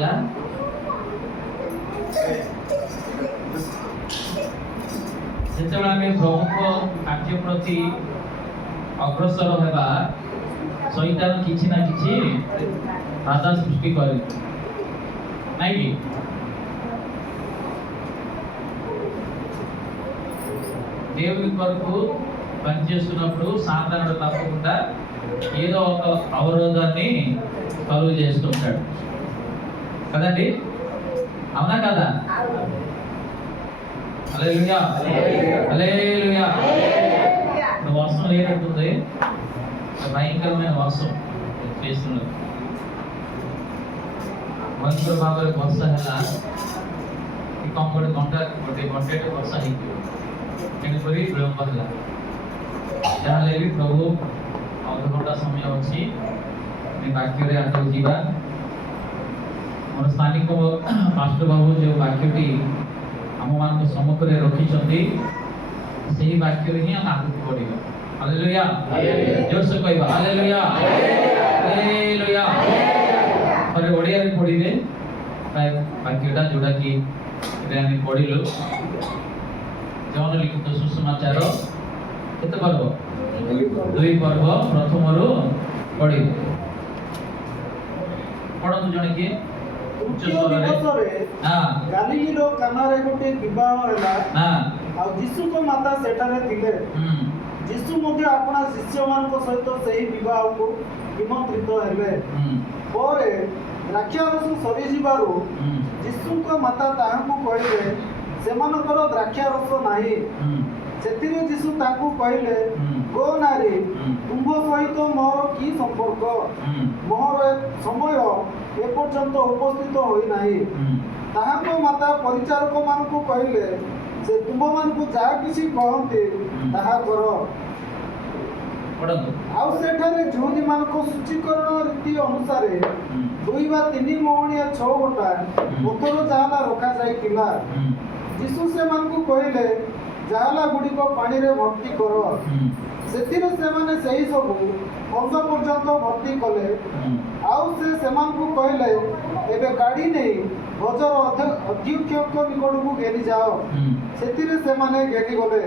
ହେଲା ଯେତେବେଳେ ଆମେ ପ୍ରଭୁଙ୍କ କାର୍ଯ୍ୟ ପ୍ରତି ଅଗ୍ରସର ହେବା ଶୈତାନ କିଛି ନା କିଛି ବାଧା ସୃଷ୍ଟି କରେ ନାଇଁ କି? దేవుని కొరకు పనిచేస్తున్నప్పుడు సాధారణ తప్పకుండా ఏదో ఒక అవరోధాన్ని కలుగు చేస్తుంటాడు కదండి, అవునా కదా? హల్లెలూయా హల్లెలూయా. ఇప్పుడు వర్షం లేనట్టుంది, భయంకరమైన వర్షం చేస్తున్నది. ଭୟଙ୍କର ଭାବରେ ବର୍ଷା ହେଲା, କମ୍ ଗୋଟେ ଘଣ୍ଟାଟେ ବର୍ଷା ହେଇଥିବ, ତେଣୁକରି ବିଳମ୍ବ ହେଲା। ଯାହାହେଲେ ବି ପ୍ରଭୁ ଅଧଘଣ୍ଟା ସମୟ ଅଛି, ଆମେ ବାକ୍ୟରେ ଆଗକୁ ଯିବା। ମୋର ସ୍ଥାନିକ ପାଷ୍ଟର ବାବୁ ଯେଉଁ ବାକ୍ୟଟି ଆମମାନଙ୍କ ସମ୍ମୁଖରେ ରଖିଛନ୍ତି ସେହି ବାକ୍ୟରେ ହିଁ ଆମେ ଆଗକୁ ବଢ଼ିବା। ହାଲେଲୁୟା, ଜୋରସେ କହିବା ହାଲେଲୁୟା ହାଲେଲୁୟା। ଥରେ ଓଡ଼ିଆରେ ପଢ଼ିବେ ପ୍ରାୟ ବାକ୍ୟଟା ଯୋଉଟାକି ଏବେ ଆମେ ପଢ଼ିଲୁ। ଜହନ ଲିଖିତ ସୁସମାଚାର କେତେ ପର୍ବ? 2 ପର୍ବ ପ୍ରଥମରୁ ପଢ଼ିବେ। ପଢ଼ନ୍ତୁ ଜଣେ କିଏ? ଗାଲିଲିର କାନାରେ ଗୋଟେ ବିବାହ ହେଲା, ଆଉ ଯୀଶୁଙ୍କ ମାତା ସେଠାରେ ଥିଲେ। ଯୀଶୁ ମଧ୍ୟ ଆପଣା ଶିଷ୍ୟମାନଙ୍କ ସହିତ ସେହି ବିବାହକୁ ନିମନ୍ତ୍ରିତ ହେଲେ। ପରେ ଦ୍ରାକ୍ଷାରସ ସରିଯିବାରୁ ଯୀଶୁଙ୍କ ମାତା ତାହାଙ୍କୁ କହିଲେ, ସେମାନଙ୍କର ଦ୍ରାକ୍ଷାରସ ନାହିଁ। ସେଥିରେ ଯୀଶୁ ତାଙ୍କୁ କହିଲେ, ଗୋ ନାରୀ, ତୁମ୍ଭ ସହିତ ମୋର କି ସମ୍ପର୍କ? ମୋର ସମୟ ଏପର୍ଯ୍ୟନ୍ତ ଉପସ୍ଥିତ ହୋଇନାହିଁ। ତାହାଙ୍କ ମାତା ପରିଚାରକ ମାନଙ୍କୁ କହିଲେ, ସେ ତୁମ୍ଭମାନଙ୍କୁ ଯାହା କିଛି କହନ୍ତି ତାହା କର। ଆଉ ସେଠାରେ ଯହୂଦୀମାନଙ୍କ ସୂଚୀକରଣ ରୀତି ଅନୁସାରେ 2 ବା 3 ମହଣିଆ 6 ଗୋଟା ପଥର ଜାହାଲା ରଖାଯାଇଥିଲା। ଯୀଶୁ ସେମାନଙ୍କୁ କହିଲେ, ଜାହାଲା ଗୁଡ଼ିକ ପାଣିରେ ଭର୍ତ୍ତି କର। ସେଥିରେ ସେମାନେ ସେହି ସବୁ କନ୍ଦ ପର୍ଯ୍ୟନ୍ତ ଭର୍ତ୍ତି କଲେ। ଆଉ ସେ ସେମାନଙ୍କୁ କହିଲେ, ଏବେ ଗାଡ଼ି ନେଇ ବଜାର ଅଧ୍ୟକ୍ଷଙ୍କ ନିକଟକୁ ଘେରିଯାଅ। ସେଥିରେ ସେମାନେ ଘେରିଗଲେ।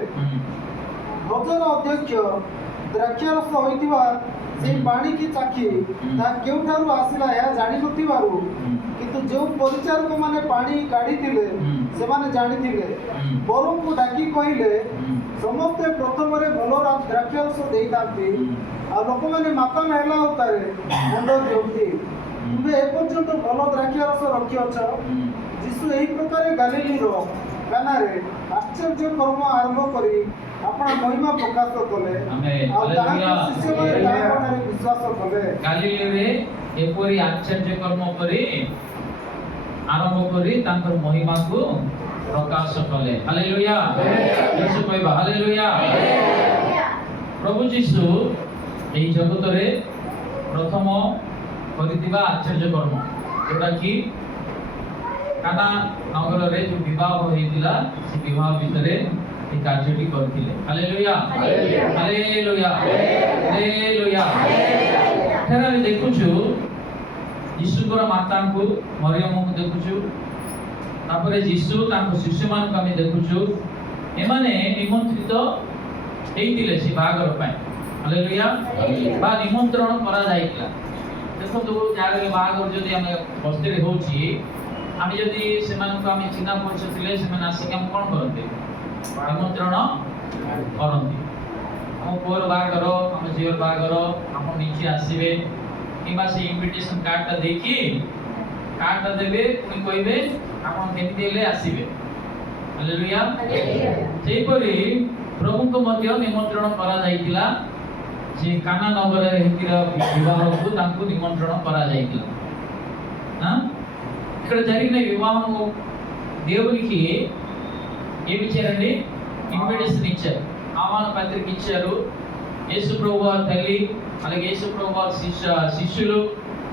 ବଜାର ଅଧ୍ୟକ୍ଷ ଦ୍ରାକ୍ଷାରସ ହୋଇଥିବା ସେହି ପାଣିକି ଚାଖି ତାହା କେଉଁଠାରୁ ଆସିଲା ଏହା ଜାଣିନଥିବାରୁ, କିନ୍ତୁ ଯେଉଁ ପରିଚାରକ ମାନେ ପାଣି କାଢ଼ିଥିଲେ ସେମାନେ ଜାଣିଥିଲେ। ବରଙ୍କୁ ଡାକି କହିଲେ, ସମସ୍ତେ ପ୍ରଥମରେ ଭଲ ଦ୍ରାକ୍ଷାରସ ଦେଇଥାନ୍ତି, ଆଉ ଲୋକମାନେ ମାତାନ ହେଲା ଉତ୍ତାରେ ମୁଣ୍ଡ ଦିଅନ୍ତି। ତୁମେ ଏପର୍ଯ୍ୟନ୍ତ ଭଲ ଦ୍ରାକ୍ଷାରସ ରଖିଅଛ। ଯୀଶୁ ଏହି ପ୍ରକାର ଗାଲିଲିର କାନାରେ ଆଶ୍ଚର୍ଯ୍ୟ କର୍ମ ଆରମ୍ଭ କରି ଆପଣ ମହିମା ପ୍ରକାଶ କଲେ, ଆଉ ତାହାଙ୍କ ଶିଷ୍ୟମାନେ ତାହାଙ୍କଠାରେ ବିଶ୍ୱାସ କଲେ। ଗାଲିଲିରେ ଏପରି ଆଶ୍ଚର୍ଯ୍ୟ କର୍ମ କରି ଆରମ୍ଭ କରି ତାଙ୍କର ମହିମାକୁ ପ୍ରକାଶ କଲେ। ହାଲେଲୁୟା, ଯୀଶୁ କହିବା ହାଲେଲୁୟା। ପ୍ରଭୁ ଯୀଶୁ ଏହି ଜଗତରେ ପ୍ରଥମ କରିଥିବା ଆଶ୍ଚର୍ଯ୍ୟ କର୍ମ, ଯୋଉଟାକି କାନା ନଗରରେ ଯେଉଁ ବିବାହ ହୋଇଥିଲା, ସେ ବିବାହ ଭିତରେ এই କାର୍ଯ୍ୟଟି କରିଥିଲେ। Hallelujah hallelujah hallelujah. ଏଠାରେ ଆମେ ଦେଖୁଛୁ ଯୀଶୁଙ୍କର ମାତାଙ୍କୁ ମରିୟମଙ୍କୁ ଦେଖୁଛୁ, ତାପରେ ଯୀଶୁ ତାଙ୍କ ଶିଷ୍ୟମାନଙ୍କୁ ଆମେ ଦେଖୁଛୁ। ଏମାନେ ନିମନ୍ତ୍ରିତ ହେଇଥିଲେ ସେ ବାହାଘର ପାଇଁ। ହାଲେଲୁୟା, ବା ନିମନ୍ତ୍ରଣ କରାଯାଇଥିଲା। ଦେଖନ୍ତୁ, ଯାହାର ବାହାଘର ଯଦି ଆମେ ବସ୍ତିରେ ହଉଛି, ଆମେ ଯଦି ସେମାନଙ୍କୁ ଆମେ ଚିହ୍ନା ପରିଚୟ ଥିଲେ, ସେମାନେ ଆସିକି ଆମେ କ'ଣ କରନ୍ତି? ନିମନ୍ତ୍ରଣ କରନ୍ତି। ଆମ ପୁଅର ବାହାଘର, ଆମ ଝିଅର ବାହାଘର, ଆପଣ ନିଜେ ଆସିବେ, କିମ୍ବା ସେ ଇନଭିଟେସନ କାର୍ଡଟା ଦେଇକି କାର୍ଡଟା ଦେବେ, ପୁଣି କହିବେ ଆପଣ କେମିତି ହେଲେ ଆସିବେ। ହାଲେଲୁୟା। ସେହିପରି ପ୍ରଭୁଙ୍କୁ ମଧ୍ୟ ନିମନ୍ତ୍ରଣ କରାଯାଇଥିଲା। ସେ କାନା ନଗରରେ ହେଇଥିବା ବିବାହକୁ ତାଙ୍କୁ ନିମନ୍ତ୍ରଣ କରାଯାଇଥିଲା। ఇక్కడ జరిగిన వివాహము దేవునికి ఏమి ఇచ్చారండి? ఇన్విటేషన్ ఇచ్చారు, ఆహ్వాన పత్రిక ఇచ్చారు. యేసు ప్రభు వారి తల్లి, అలాగే యేసు ప్రభు వారి శిష్యులు,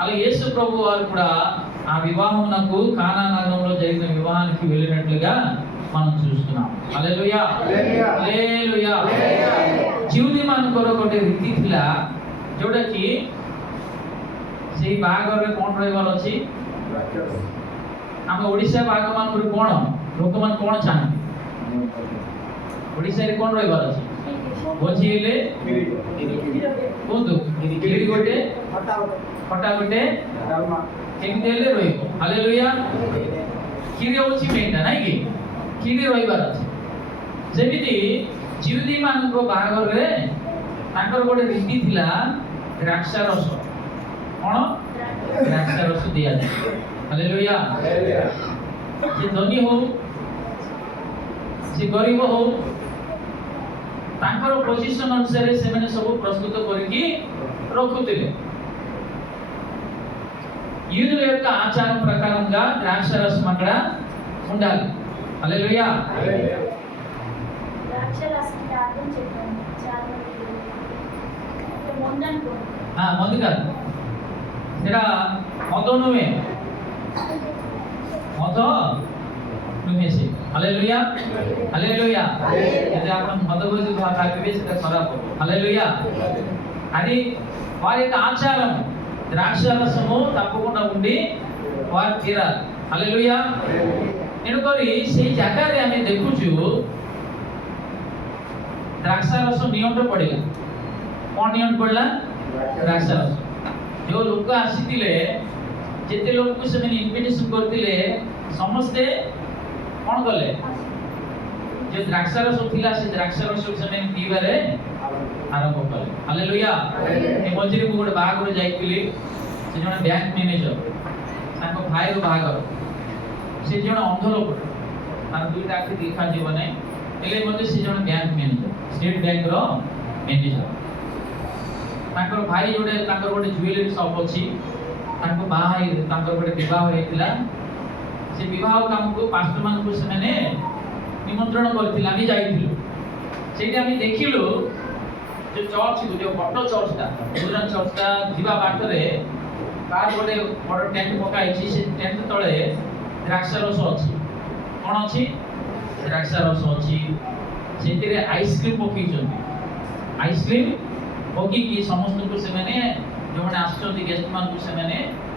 అలాగే యేసు ప్రభు వారు కూడా ఆ వివాహమునకు కానా నగరంలో జరిగిన వివాహానికి వెళ్ళినట్లుగా మనం చూస్తున్నాం। Hallelujah hallelujah. ଯହୂଦୀ ମାନଙ୍କର ଗୋଟେ ରୀତି ଥିଲା, ଯୋଉଟା କି ସେଇ ବାହାଘରରେ କ'ଣ ରହିବାର ଅଛି? ଆମ ଓଡ଼ିଶା ଭାଗ ମାନଙ୍କର କ'ଣ ଲୋକମାନେ କ'ଣ ଚାହାନ୍ତି? ଓଡ଼ିଶାରେ କ'ଣ ରହିବାର ଅଛି? ଭୋଜି ହେଲେ କୁହନ୍ତୁ କ୍ଷୀରି ଗୋଟେ ଖଟା ଗୋଟେ ଏମିତି ହେଲେ ରହିବ। ହାଲେଲୁୟା। କ୍ଷୀରି ହେଉଛି ମେନ୍ଟା ନାଇଁ କି? କ୍ଷୀରି ରହିବାର ଅଛି। ଯେମିତି ଜିହୁଦୀ ମାନଙ୍କ ବାହାଘରରେ ତାଙ୍କର ଗୋଟେ ରୀତି ଥିଲା ଦ୍ରାକ୍ଷା ରସ। କ'ଣ? ଦ୍ରାକ୍ଷା ରସ ଦିଆଯାଏ। ହାଲେଲୁୟା। ସେ ଧନୀ ହଉ ସେ ଗରିବ ହଉ ତାଙ୍କର ପୋଜିସନ ଅନୁସାରେ ସେମାନେ ସବୁ ପ୍ରସ୍ତୁତ କରିକି రొక్కుతుంది. యూదుల యొక్క ఆచారం ప్రకారంగా ద్రాక్షరసం అక్కడ ఉండాలి. హల్లెలూయా. ద్రాక్షరసం త్యాగం చెప్పండి. చాలా మొండనుకో. మొందు కాదు. ఇక్కడ మద నువ్వే మద నువ్వేసి. హల్లెలూయా. హల్లెలూయా. ఇది आपण మద గురించి భావిస్తే ସେଟା ଖରାପ ହବ. హల్లెలూయా. అది వారి యొక్క ఆచారం. ద్రాక్షరసము తప్పకుండా ఉండి వారు తీరాలి. హల్లెలూయా. ତେଣୁକରି ସେଇ ଜାଗାରେ ଆମେ ଦେଖୁଛୁ ଦ୍ରାକ୍ଷାରସ ନିୟମ ପଡ଼ିଲା. କ'ଣ ନିୟମ ପଡ଼ିଲା? ଦ୍ରାକ୍ଷାରସ. ଯେଉଁ ଲୋକ ଆସିଥିଲେ ଯେତେ ଲୋକକୁ ସେମାନେ ଇନଭିଟେସନ କରିଥିଲେ ସମସ୍ତେ କ'ଣ କଲେ? ଯେ ଦ୍ରାକ୍ଷାରସ ଥିଲା ସେ ଦ୍ରାକ୍ଷାରସକୁ ସେମାନେ ପିଇବାରେ ଆରମ୍ଭ କଲେ. ହାଲେଲୁୟା. ଏ ମଝିରେ ମୁଁ ଗୋଟେ ବାହାଘର ଯାଇଥିଲି. ସେ ଜଣେ ବ୍ୟାଙ୍କ ମ୍ୟାନେଜର, ତାଙ୍କ ଭାଇର ବାହାଘର. ସେ ଜଣେ ଅନ୍ଧ ଲୋକ, ତାର ଦୁଇଟା ଆଖି ଦେଖାଯିବ ନାହିଁ, ହେଲେ ମଧ୍ୟ ସେ ଜଣେ ବ୍ୟାଙ୍କ ମ୍ୟାନେଜର, ଷ୍ଟେଟ ବ୍ୟାଙ୍କର ମ୍ୟାନେଜର. ତାଙ୍କର ଭାଇ ଯୋଉଟେ ତାଙ୍କର ଗୋଟେ ଜୁଏଲାରୀ ସପ୍ ଅଛି, ତାଙ୍କୁ ତାଙ୍କର ଗୋଟେ ବିବାହ ହେଇଥିଲା. ସେ ବିବାହ କାମକୁ ପାଷ୍ଟର ମାନଙ୍କୁ ସେମାନେ ନିମନ୍ତ୍ରଣ କରିଥିଲେ. ଆମେ ଯାଇଥିଲୁ. ସେଇଠି ଆମେ ଦେଖିଲୁ जो चर्च जो बड़ चर्चटा पुराना चर्चटा जीवा बाटरे तार गोटे बड़ टेंट पकाई से टेंट तले द्राक्षारस अच्छी. कौन अच्छी? द्राक्षारस अच्छी. से आइसक्रीम पकई आइसक्रीम पकई समस्त को से जो मैंने आसुच्च गेस्ट मान से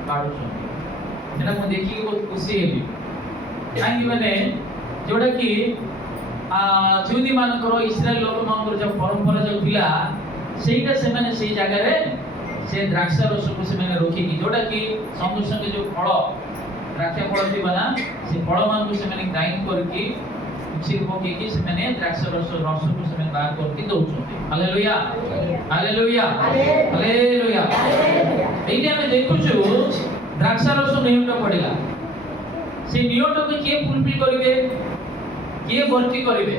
बाढ़ुना मुझे देखिए बहुत खुशी हेली. कहीं मैंने जोटा कि जिहुदी मानकर इस्राएल लोक मानकर जो परंपरा जो थिला सेटा से माने से जगह रे से द्राक्षा रस को से माने रोकी की जोटा कि संग संग जो फल द्राक्षा फल थी बना से फल मान को से माने ग्राइंड करके मिक्सी पके की से माने द्राक्षा रस को से माने बाहर करके दउछते. हालेलुया. हालेलुया. हालेलुया. एइटा हम देखुछु द्राक्षा रस नियम पड़िला. से नियम को के फुलफिल करिवे, किए भर्ती करिवे,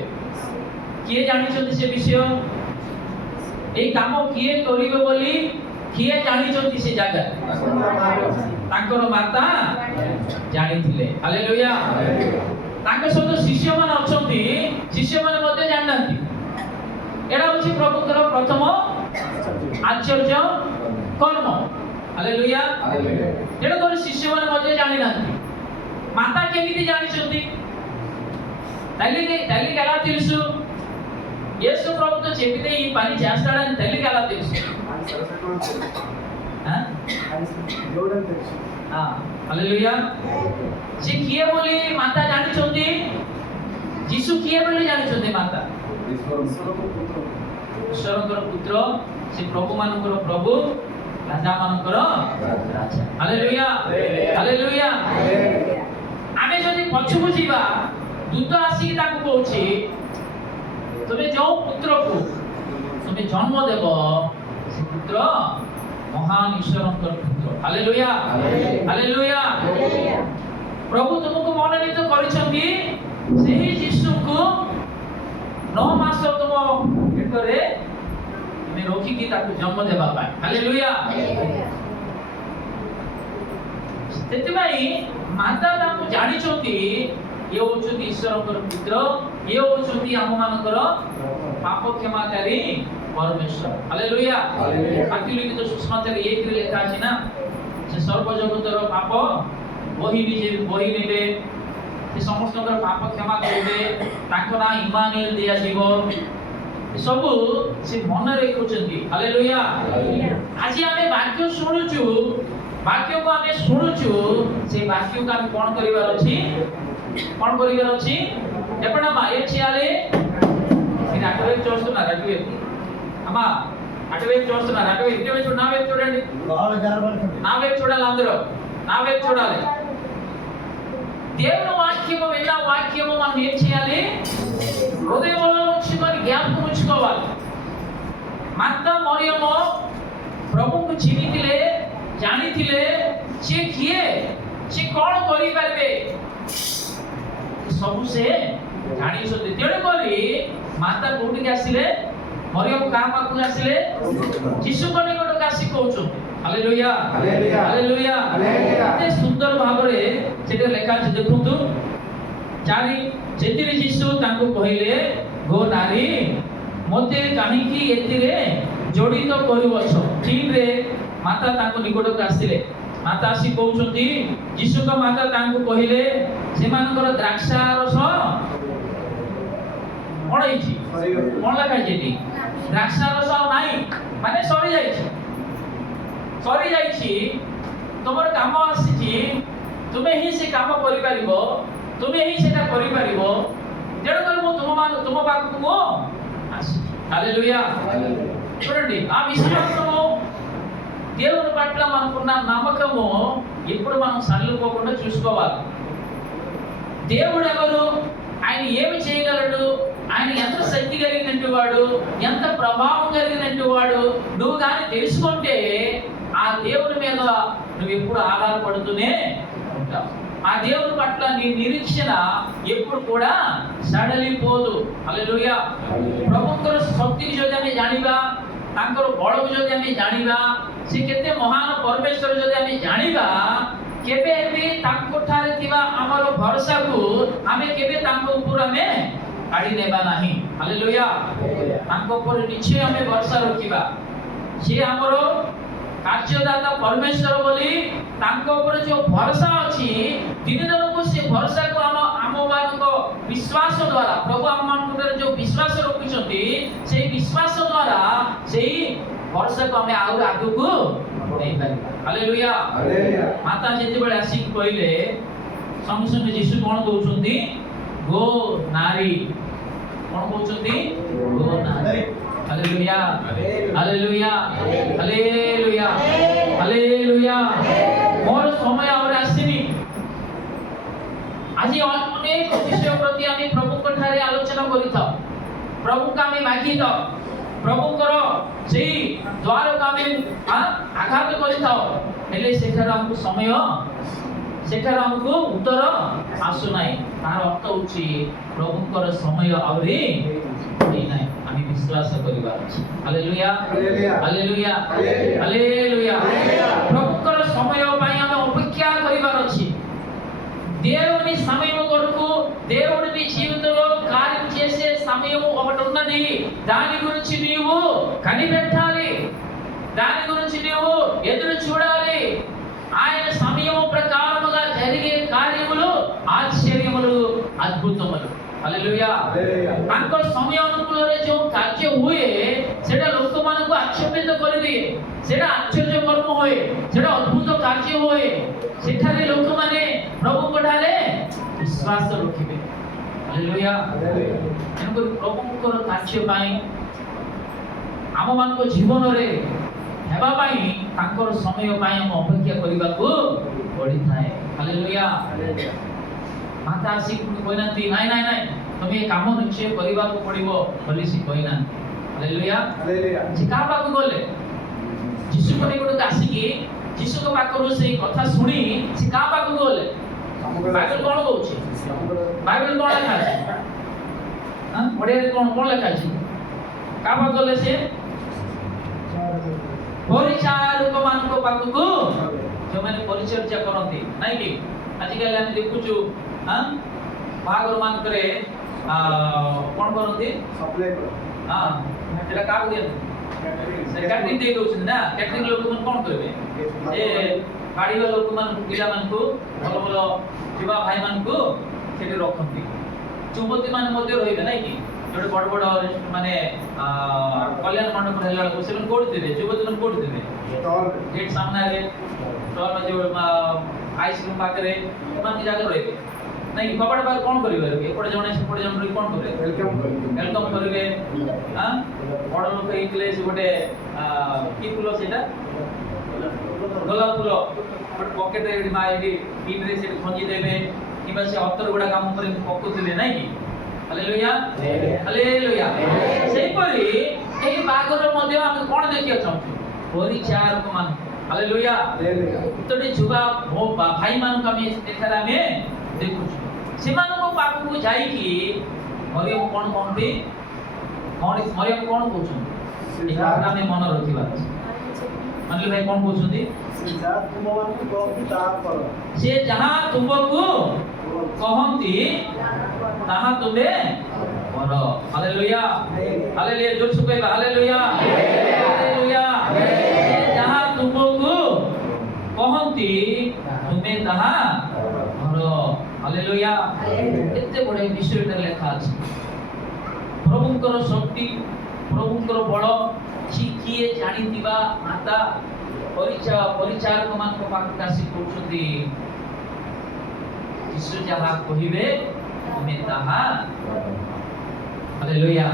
किए जानिछथि से विषय ए काम किए करिवे बोली किए जानिछथि से जागा तांकर माता जानिथिले. हालेलुया. तांकर सहित शिष्य मान अछंती, शिष्य मान मध्ये जाननांती. एडा होछि प्रभुकर प्रथम आश्चर्य कर्म. हालेलुया. एडा कर शिष्य मान मध्ये जानिनांती. माता केमिति जानिछथि? తల్లికి ఎలా తెలుసు? యేసు ప్రభుతో చెప్పితే ఈ పని చేస్తాడని తల్లికి ఎలా తెలుసు? हालेलुया. से किए बोली माता जानिछथि. यीशु किए बोली जानिछथि माता ईश्वरଙ୍କର पुत्र, से प्रभु मानकर प्रभु, राजा मानकर राजा. हालेलुया. हालेलुया. आमे जदि पछुକୁ ଯିବା दूत आसिक कहूँ तुम्हें जो पुत्र को तुम्हें जन्म देव से पुत्र महान ईश्वर पुत्र. हालेलुया. हालेलुया. प्रभु तुमको मनोनीत करिसंती सेही यीशु को 9 मास तुम पेटरे तुम रोकी ताको जन्म देबा पाए. हालेलुया. सेतिबाई माता ताको जानिछोती ये होचुती ईश्वरकर पुत्र, ये होचुती हम मानकर पाप क्षमाकारी परमेश्वर. हालेलुया. बाकी लिखित सुसमाचार 1 रे लेखा अछि ना से सर्व जगतर पाप बही नेबे, से समस्तकर पाप क्षमा करिबे, ताको ना इमानुएल दिया जीवो सब से मन रे कहउछंती. हालेलुया. आज आमे वाक्य सुनुछु वाक्य को आमे सुनुचु से वाक्य को आमे कोन करिवार अछि एपडा मा एचियाले ఇది అటువైపు చూస్తున్నారు అటువైపు అమ్మా అటువైపు చూస్తున్నారు అటువైపు ఇటువైపు నా వైపు చూడండి నా వైపు చూడాలి అందరూ నా వైపు చూడాలి దేవుని వాక్యము విన్న వాక్యము మనం ఏం చేయాలి హృదయంలో ఉంచుకొని జ్ఞాపకం ఉంచుకోవాలి ମାତା ମରିୟମ ପ୍ରଭୁଙ୍କୁ ଚିହ୍ନିଥିଲେ ଜାଣିଥିଲେ ସେ କିଏ ସେ କ'ଣ କରିପାରିବେ ସବୁ ସେ ଜାଣିଛନ୍ତି ତେଣୁକରି ମାତା କୋଉଠିକି ଆସିଲେ ମରିୟମ କାହା ପାଖକୁ ଆସିଲେ ଯୀଶୁଙ୍କ ନିକଟକୁ ଆସି କହୁଛନ୍ତି ହାଲେଲୁୟା ହାଲେଲୁୟା ଏତେ ସୁନ୍ଦର ଭାବରେ ସେଠି ଲେଖା ଅଛି ଦେଖନ୍ତୁ 4 ସେଥିରେ ଯୀଶୁ ତାଙ୍କୁ କହିଲେ ଗୋ ନାରୀ मते काहीकि एतिरे जडित करिवछ ठीक रे माता ताको निकटक आसिले माता आसी कहउछंती यीशु को माता ताको कहिले सेमानकर द्राक्षा रस पड़ैछि कोन लखा जेटी द्राक्षा रस नाही माने सरी जाइछि तमर काम आसीछि तुमे ही से काम करि परिबो तुमे ही सेटा करि परिबो जेडो कर मो तुम पाखु को హల్లెలూయా చూడండి ఆ విశ్వాసము దేవుని పట్ల మనకున్న నమ్మకము ఇప్పుడు మనం సడలిపోకుండా చూసుకోవాలి దేవుడు ఎవరు ఆయన ఏమి చేయగలడు ఆయన ఎంత శక్తి కలిగినట్టు వాడు ఎంత ప్రభావం కలిగినట్టు వాడు నువ్వు కానీ తెలుసుకుంటే ఆ దేవుని మీద నువ్వు ఎప్పుడు ఆధారపడుతూనే ఉంటావు ఆ దేవుని పట్ల నీ నిరీక్షణ ఎప్పుడు కూడా సడలిపోదు హల్లెలూయా ప్రభుଙ୍କର ଶକ୍ତି ଯଦି ଆମେ ଜାଣିବା ତାଙ୍କର ବଳକୁ ଯଦି ଆମେ ଜାଣିବା ସେ କେତେ ମହାନ ପରମେଶ୍ୱର ଯଦି ଆମେ ଜାଣିବା କେବେ ବି ତାଙ୍କ ଠାରେ ଥିବା ଆମର ଭରସାକୁ ଆମେ କେବେ ତାଙ୍କ ଉପରୁ ଆମେ କାଢି ନେବା ନାହିଁ ହାଲେଲୁୟା ତାଙ୍କ ଉପରେ ନିଶ୍ଚୟ ଆମେ ଭରସା ରଖିବା ସେ ଆମର କାର୍ଯ୍ୟଦାତା ପରମେଶ୍ୱର ବୋଲି ତାଙ୍କ ଉପରେ ଯୋଉ ଭରସା ଅଛି ଦିନେ ଦିନକୁ ସେ ଭରସାକୁ ଆମମାନଙ୍କ ବିଶ୍ୱାସ ଦ୍ୱାରା ପ୍ରଭୁ ଆମମାନଙ୍କର ଯୋଉ ବିଶ୍ୱାସ ରଖିଛନ୍ତି ସେଇ ବିଶ୍ୱାସ ଦ୍ୱାରା ସେଇ ଭରସାକୁ ଆମେ ଆହୁରି ଆଗକୁ ନେଇପାରିବା ହାଲେଲୁୟା ମାତା ଯେତେବେଳେ ଆସିକି କହିଲେ ସଙ୍ଗେ ସଙ୍ଗେ ଯୀଶୁ କ'ଣ କହୁଛନ୍ତି ଗୋ ନାରୀ କ'ଣ କହୁଛନ୍ତି ଗୋ ନାରୀ हालेलुया हालेलुया हालेलुया हालेलुया मोर समय और आसीनी आज अनेक विषय प्रति आमी प्रभु को ठारे आलोचना करिता प्रभु का आमी मागिता प्रभु करो सेही द्वार का आमी आघात करिता हेले सेठार हमको समय सेठार हमको उत्तर आसु नाही तार अर्थ होची प्रभु कर समय आवरी नाही आमी विश्वास करिबा हालेलुया हालेलुया हालेलुया प्रभुकर समय पई आमे अपेक्षा करिबार अछि దేవుని సమయం కొరకు దేవుని జీవితంలో కార్యం చేసే సమయం ఒకటి ఉన్నది దాని గురించి నీవు కనిపెట్టాలి దాని గురించి నీవు ఎదురు చూడాలి ఆయన సమయం ప్రకారముగా జరిగే కార్యములు ఆశ్చర్యములు అద్భుతములు हालेलुया तांको समय अनुकूल रे जो कार्य हुए सेटा लोक मानको आश्चर्यित करि दिए सेटा आश्चर्य कर्म होए सेटा अद्भुत कार्य होए सेठारे लोक माने प्रभु कोठारे विश्वास रखिबे हालेलुया एनको प्रभु को कार्य पाई आम मानको जीवन रे हेबा पाई तांकर समय पाई हम अपेक्षा करिबा को पड़ी थाए हालेलुया माता आसी कहनाती नाई नाई नाई तुम्हें काम निश्चय करबा को पड़िबो बोली सी कहना हालेलुया हालेलुया जे का पाक गले यीशु को निकट आसी की यीशु को पाकरो से कथा सुनी से का पाक गले बाइबल कोन कहउछि बाइबल कोन लिखा छै हां ओडिया रे कोन लिखा छै का पाक गले से परिचारक मानको पाक को जो माने परिचर्या करंती नाही कि आजिकल हम देखुछु हां बागर मान करे कोन करंती सप्लाई कर हां एटा का दिए से कैटरिंग दे दोछ ना कैटरिंग लोक मन कोन करबे ए गाड़ी वाला लोक मन पिला मन को भलो भलो युवा भाई मन को सेठी रखंती चुमती मान मध्ये रहिबे नै कि जोटे बड़ बड़ माने कल्याण मंडप रहला को सेवन कोड देबे जुबत मन कोड देबे स्टॉल गेट सामने रे स्टॉल में जो आइसक्रीम पाकरे मान जाकर रहबे नहीं कपड़ा बार कोन करिवे एपड़ जणे सेपड़ जणे कोन करे वेलकम करिवे हां बड़ लोक इकले से गोटे की फूल सेटा गोलाप फूल बट पॉकेट रे माइडी पिन रे से खंजी देबे किबा से अत्तर गुडा काम करे पकुथिले नै कि हालेलुया हालेलुया सेही परी एही बागर मध्ये हम कोन देखियो छ परिचारक मान हालेलुया तोडी जुबा भो भाई मान कमी देखारा में देखु सेमानको पाखु जाई कि मरियम कोन कोनबी मरियम कोन कहउछन ए बात में मन रखिबा मतलब भाई कोन कहउछन से जहां तुमको कहंती ताहा तुमे करो हालेलुया हालेलुया जोर से कहबा हालेलुया हालेलुया से जहां तुमको कहंती तुमे ताहा करो हालेलुया एते बडे विषय लेखा अछि प्रभुଙ୍କର शक्ति प्रभुଙ୍କର बळ किए जानिथिबा माता परिचारक मान को पाक कासी कहउछथि यीशु जहा कहिबे तुमे ताहा हालेलुया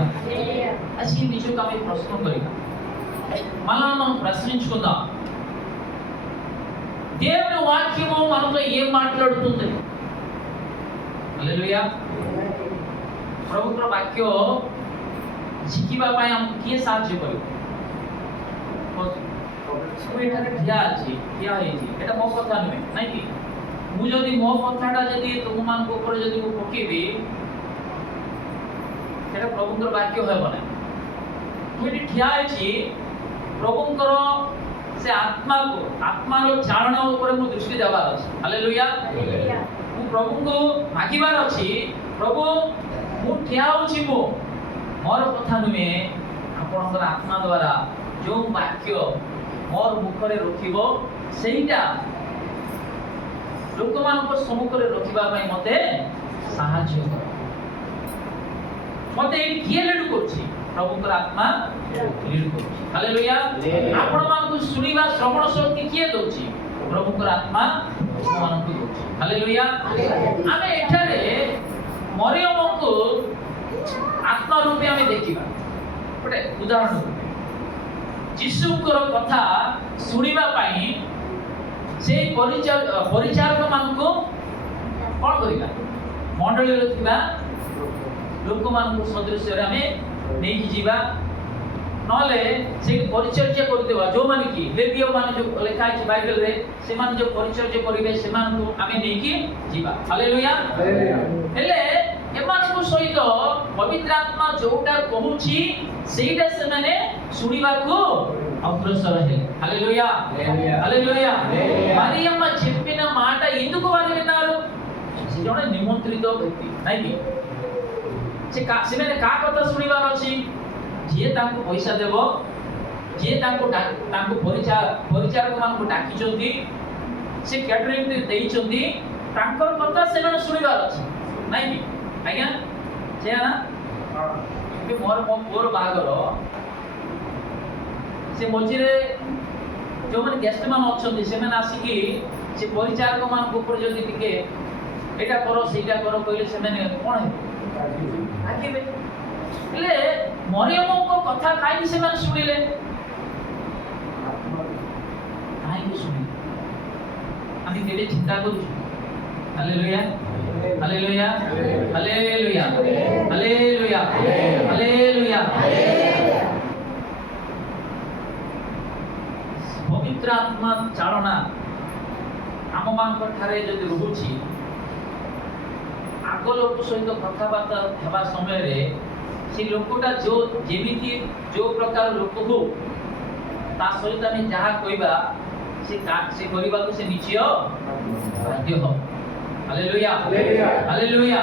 अछि निजो का प्रश्न करिबा మనం ప్రశ్నించుకుందాం దేవుని వాక్యము మనతో ఏం మాట్లాడుతుంది हालेलुया प्रभुଙ୍କର वाक्य ଶିଖିବା ପାଇଁ ଆମକୁ କିଏ ସାହାଯ୍ୟ କରିବ ସବୁ ଏଠାରେ ଠିଆ ଅଛି ଠିଆ ହେଇଛି ଏଟା ମୋ କଥା ନୁହେଁ ନାଇଁ କି ମୁଁ ଯଦି ମୋ କଥାଟା ଯଦି ତୁମମାନଙ୍କ ଉପରେ ଯଦି ମୁଁ ପକେଇବି ସେଟା ପ୍ରଭୁଙ୍କର ବାକ୍ୟ ହେବ ନାହିଁ ମୁଁ ଏଠି ଠିଆ ହେଇଛି ପ୍ରଭୁଙ୍କର ସେ ଆତ୍ମାର ଚାଳନା ଉପରେ ମୁଁ ଦୃଷ୍ଟି ଦେବାର ଅଛି ହାଲେଲୁୟା ମୁଁ ପ୍ରଭୁଙ୍କୁ ମାଗିବାର ଅଛି ପ୍ରଭୁ ମୁଁ ଠିଆ ହେଉଛି ମୋର କଥା ନୁହେଁ ଆପଣଙ୍କର ଆତ୍ମା ଦ୍ୱାରା ଯେଉଁ ବାକ୍ୟ ମୋର ମୁଖରେ ରଖିବ ସେଇଟା ଲୋକମାନଙ୍କ ସମ୍ମୁଖରେ ରଖିବା ପାଇଁ ମୋତେ ସାହାଯ୍ୟ କର ମୋତେ ଏଇଠି କିଏ ଲିଡ୍ କରୁଛି ପ୍ରଭୁଙ୍କର ଆତ୍ମା ଲିଡ୍ କରୁଛି ହାଲେଲୁୟା ଆପଣମାନଙ୍କୁ ଶୁଣିବା ଶ୍ରବଣ ଶକ୍ତି କିଏ ଦଉଛି ପ୍ରଭୁଙ୍କର ଆତ୍ମା ମାନଙ୍କୁ ଦଉଛି ହାଲେଲୁୟା ଆମେ ଏଠାରେ ମରିୟମଙ୍କୁ आत्मा रूपे आमे देखिबा गोटे उदाहरण यीशुଙ୍କର କଥା ଶୁଣିବା ପାଇଁ ସେ ପରିଚାରକ ମାନଙ୍କୁ କ'ଣ କରିବା ମଣ୍ଡଳୀରେ ଥିବା ଲୋକମାନଙ୍କୁ ସଦୃଶ୍ୟରେ ଆମେ ନେଇକି ଯିବା ନହେଲେ ସେ ପରିଚର୍ଯା କରିଦେବା ଯୋଉମାନେ କି ଲେବିୟ ମାନେ ଯୋଉ ଲେଖା ଅଛି ବାଇବେଲ ରେ ସେମାନେ ଯୋଉ ପରିଚର୍ଯା କରିବେ ସେମାନଙ୍କୁ ଆମେ ନେଇକି ଯିବା ହାଲେଲୁୟା ହେଲେ ଏମାନଙ୍କ ସହିତ ପବିତ୍ର ଆତ୍ମା ଯୋଉଟା କହୁଛି ସେଇଟା ସେମାନେ ଶୁଣିବାକୁ ଅଗ୍ରସର ହେଲେ ହାଲେଲୁୟା ହାଲେଲୁୟା మరియమ్మ చెప్పిన మాట ఎందుకు వారు విన్నారు ସେ ଜଣେ ନିମନ୍ତ୍ରିତ ବ୍ୟକ୍ତି ନାଇଁ କି ସେମାନେ କାହା କଥା ଶୁଣିବାର ଅଛି ଯିଏ ତାଙ୍କୁ ପଇସା ଦେବ ଯିଏ ତାଙ୍କୁ ପରିଚାରକ ମାନଙ୍କୁ ଡାକିଛନ୍ତି ସେ କ୍ୟାଟରିଂ ଦେଇଛନ୍ତି ତାଙ୍କର କଥା ସେମାନେ ଶୁଣିବାର ଅଛି ନାଇଁ କି ଆଜ୍ଞା ସେ ନା ମୋ ପୁଅର ବାହାଘର ସେ ମଝିରେ ଯୋଉମାନେ ଗେଷ୍ଟ ମାନେ ଅଛନ୍ତି ସେମାନେ ଆସିକି ସେ ପରିଚାରକ ମାନଙ୍କ ଉପରେ ଯଦି ଟିକେ ଏଇଟା କର ସେଇଟା କର କହିଲେ ସେମାନେ କ'ଣ ହେବେ ଆଗିବେ ହେଲେ ମରିୟମଙ୍କ କଥା କାହିଁକି ସେମାନେ ଶୁଣିଲେ କାହିଁକି ଶୁଣିଲେ ଆମେ କେବେ ଚିନ୍ତା କରୁଛୁ hallelujah hallelujah hallelujah hallelujah hallelujah पवित्र आत्मा चालना आम मानक ठारे जदि रहुछि आग लोक सहित कथबार्ता हेबा समय रे से लोकटा जो जेमिति जो प्रकार लोक हो ता सहित आमे जहा कहबा से करबा को से निश्चय बाध्य हो हालेलुया हालेलुया हालेलुया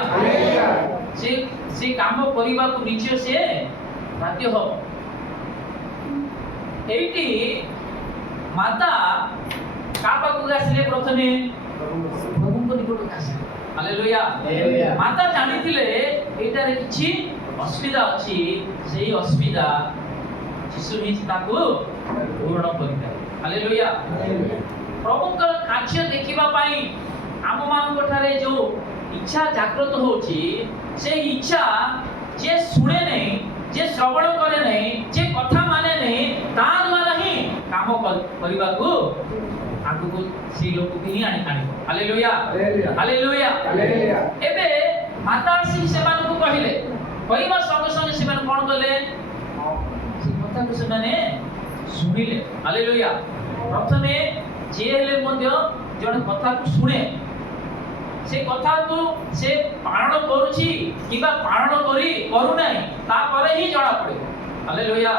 से काम करबा को निश्चय से बाध्य हो एटी माता कापा को आसिले प्रथमे प्रभु को निकट आसिले हालेलुया माता जानिथिले एटा रे किछि ଅସୁବିଧା ଅଛି ସେଇ ଅସୁବିଧା ଯୀଶୁ ହିଁ ତାକୁ ପୂରଣ କରିଥାଏ। ହାଲେଲୁୟା। ପ୍ରଭୁଙ୍କର କାର୍ଯ୍ୟ ଦେଖିବା ପାଇଁ ଆମମାନଙ୍କ ଠାରେ ଯୋଉ ଇଚ୍ଛା ଜାଗ୍ରତ ହଉଛି ସେଇ ଇଚ୍ଛା ଯେ ଶୁଣେ ନାହିଁ, ଯେ ଶ୍ରବଣ କରେ ନାହିଁ, ଯେ କଥା ମାନେ ନାହିଁ, ତା ଦ୍ୱାରା ହିଁ କାମ କରିବାକୁ ଆଗକୁ ସେଇ ଲୋକକୁ ହିଁ ଆଣିବ। Hallelujah hallelujah. ଏବେ ମାତା ଆସି ସେମାନଙ୍କୁ କହିଲେ, କହିବା ସଙ୍ଗେ ସଙ୍ଗେ ସେମାନେ କଣ କଲେ? ସେ କଥାକୁ ସେମାନେ ଶୁଣିଲେ। ହାଲେଲୁୟା। ପ୍ରଥମେ ଯିଏ ହେଲେ ମଧ୍ୟ ଜଣେ କଥାକୁ ଶୁଣେ, ସେ କଥାକୁ ସେ ପାଳନ କରୁଛି କିମ୍ବା ପାଳନ କରୁନାହିଁ ତାପରେ ହିଁ ଜଣା ପଡେ। ହାଲେଲୁୟା।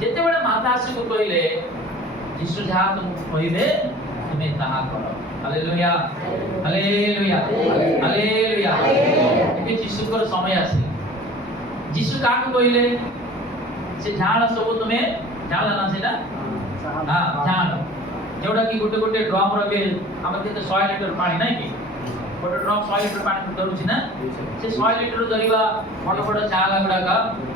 ଯେତେବେଳେ ମାତା ଆସିକୁ କହିଲେ ଯୀଶୁ ଯାହା ତୁମକୁ କହିବେ ତୁମେ ତାହା କର। Hallelujah hallelujah hallelujah. ଏବେ ଯୀଶୁଙ୍କର ସମୟ ଆସିଲା। ଯୀଶୁ କାହାକୁ କହିଲେ? ସେ ଝାଳ ସବୁ ତୁମେ ଝାଳ ନା ସେଟା ଝାଳ ଯୋଉଟା କି ଗୋଟେ ଗୋଟେ ଡ୍ରମ ର ବି ଆମର କେତେ 100 ଲିଟର ପାଣି ନାଇଁ କି? ଗୋଟେ ଡ୍ରମ 100 ଲିଟର ପାଣି ଧରୁଛି ନା? ସେ 100 ଲିଟର ଧରିବା ବଡ ବଡ ଚାଳ ଗୁଡାକ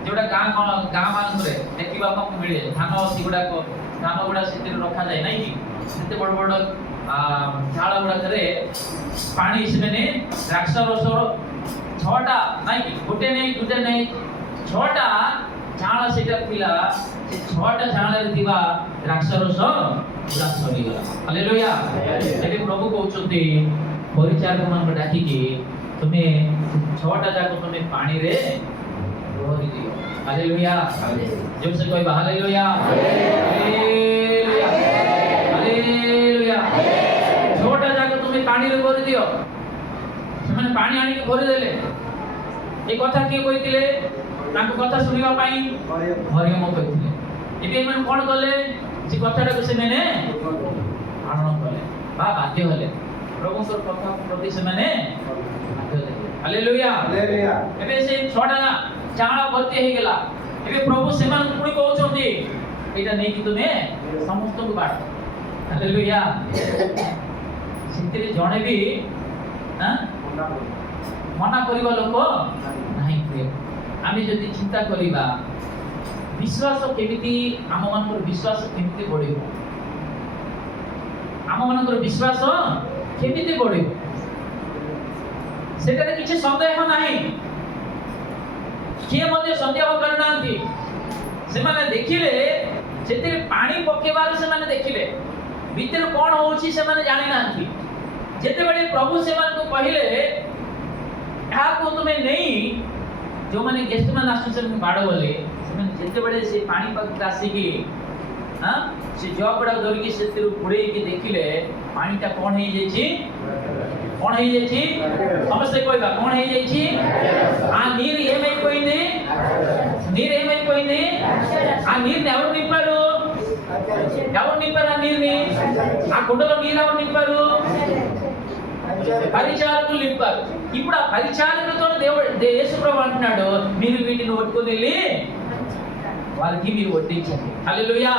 ଯୋଉଟା ଗାଁ ମାନଙ୍କରେ ଦେଖିବାକୁ ଆମକୁ ମିଳେ। ଧାନ ଗୁଡା ସେଥିରେ ରଖାଯାଏ ନାଇଁ କି? ସେତେ ବଡ ବଡ ଝାଳ ଗୁଡାକରେ ପାଣି ସେମାନେ ଦ୍ରାକ୍ଷ ରସ 6ଟା ନାଇଁ କି? ଗୋଟେ ନେଇ ଦୁଇଟା ନେଇ 6ଟା ଝାଳ ସେଟା ଥିଲା। ସେ 6ଟା ଝାଳରେ ଥିବା ଦ୍ରାକ୍ଷ ରସ ପୁରା ସରିଗଲା। ହାଲେଲୁୟା। ଏବେ ପ୍ରଭୁ କହୁଛନ୍ତି ପରିଚାରକ ମାନଙ୍କୁ ଡାକିକି ତୁମେ 6ଟା ଯାକ ତୁମେ ପାଣିରେ ଭରି ଦିଅ। ହାଲେଲୁୟା। ଜୋରସେ କହିବା ହାଲେଲୁୟା ହାଲେଲୁୟା ହାଲେଲୁୟା। 6ଟା ଯାକ ତୁମେ ପାଣିରେ ଭରି ଦିଅ। ସେମାନେ ପାଣି ଆଣିକି ଭରି ଦେଲେ। ଏ କଥା କିଏ କହିଥିଲେ? ତାଙ୍କ କଥା ଶୁଣିବା ପାଇଁ ହରିମ କହିଥିଲେ। ଏବେ ଏମାନେ କଣ କଲେ? ସେ କଥାଟାକୁ ସେମାନେ ପାଳନ କଲେ ବା ବାଧ୍ୟ ହେଲେ। ପ୍ରଭୁଙ୍କର କଥା ପ୍ରତି ସେମାନେ ବାଧ୍ୟ ହେଲେ। ହାଲେଲୁୟା। ଏବେ ସେ 6ଟା ଚାଳ ଭର୍ତ୍ତି ହେଇଗଲା। ଏବେ ପ୍ରଭୁ ସେମାନଙ୍କୁ ପୁଣି କହୁଛନ୍ତି ଏଇଟା ନେଇକି ତୁମେ ସମସ୍ତଙ୍କୁ ବାଟ। ହାଲେଲୁୟା। ସେଥିରେ ଜଣେ ବି ମନା କରିବା ଲୋକ ନାହିଁ। ଆମେ ଯଦି ଚିନ୍ତା କରିବା ବିଶ୍ୱାସ କେମିତି ଆମମାନଙ୍କର ବିଶ୍ୱାସ କେମିତି ବଢିବ, ଆମମାନଙ୍କର ବିଶ୍ୱାସ କେମିତି ବଢିବ ସେଠାରେ କିଛି ସନ୍ଦେହ ନାହିଁ। କିଏ ମଧ୍ୟ ସନ୍ଦେହ କରିନାହାନ୍ତି। ସେମାନେ ଦେଖିଲେ ସେଥିରେ ପାଣି ପକେଇବାର ସେମାନେ ଦେଖିଲେ, ଭିତରେ କଣ ହଉଛି ସେମାନେ ଜାଣିନାହାନ୍ତି। ଯେତେବେଳେ ପ୍ରଭୁ ସେମାନଙ୍କୁ କହିଲେ ଏହାକୁ ତୁମେ ନେଇ ଯୋଉମାନେ ଗେଷ୍ଟ ମାନେ ଆସୁଛନ୍ତି ବାଡ଼ ବୋଲି, ସେମାନେ ଯେତେବେଳେ ସେ ପାଣି ପାଖକୁ ଆସିକି ସେ ଜଗ ଗୁଡାକ ଧରିକି ସେଥିରୁ ବୁଡେଇକି ଦେଖିଲେ ପାଣିଟା କଣ ହେଇଯାଇଛି? କଣ ହେଇଯାଇଛି? ସମସ୍ତେ କହିବା କଣ ହେଇଯାଇଛି? నీరు ఏమైపోయింది? నీరు ఏమైపోయింది? ఆ నీరుని ఎవరు నింపారు? ఎవరు నింపారు ఆ నీరుని? ఆ కుండలో నీరు ఎవరు నింపారు? పరిచారకులు నింపారు. ఇప్పుడు ఆ పరిచారకులతో యేసు ప్రభు అంటున్నాడు మీరు వీటిని పట్టుకొని వెళ్ళి వారికి మీరు వడ్డించండి. హల్లెలూయా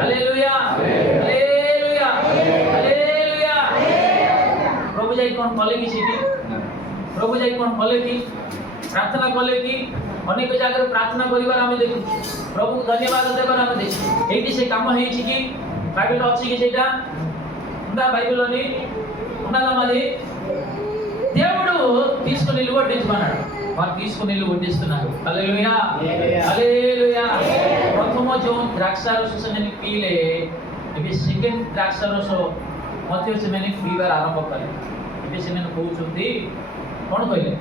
హల్లెలూయా హల్లెలూయా హల్లెలూయా। प्रभु जाई कौन कले कि सेठी प्रभु जाई कौन कले कि प्रार्थना कले कि अनेक जगह प्रार्थना करिवार हम देखु प्रभु को धन्यवाद देबार हम देखु एठी से काम हेइ छि कि बाइबल अछि कि सेटा ఉందా బైబిల్లోని ఉన్నదా? మరి దేవుడు తీసుకుని నిలువ వడ్డించమన్నాడు. వారు తీసుకుని నిలువ వడ్డిస్తున్నారు. హల్లెలూయా హల్లెలూయా। ପ୍ରଥମ ଯେଉଁ ଦ୍ରାକ୍ଷାରସ ସେମାନେ ପିଇଲେ, ଏବେ ସେକେଣ୍ଡ ଦ୍ରାକ୍ଷାରସ ମଧ୍ୟ ସେମାନେ ପିଇବାର ଆରମ୍ଭ କଲେ। ଏବେ ସେମାନେ କହୁଛନ୍ତି କଣ କହିଲେ?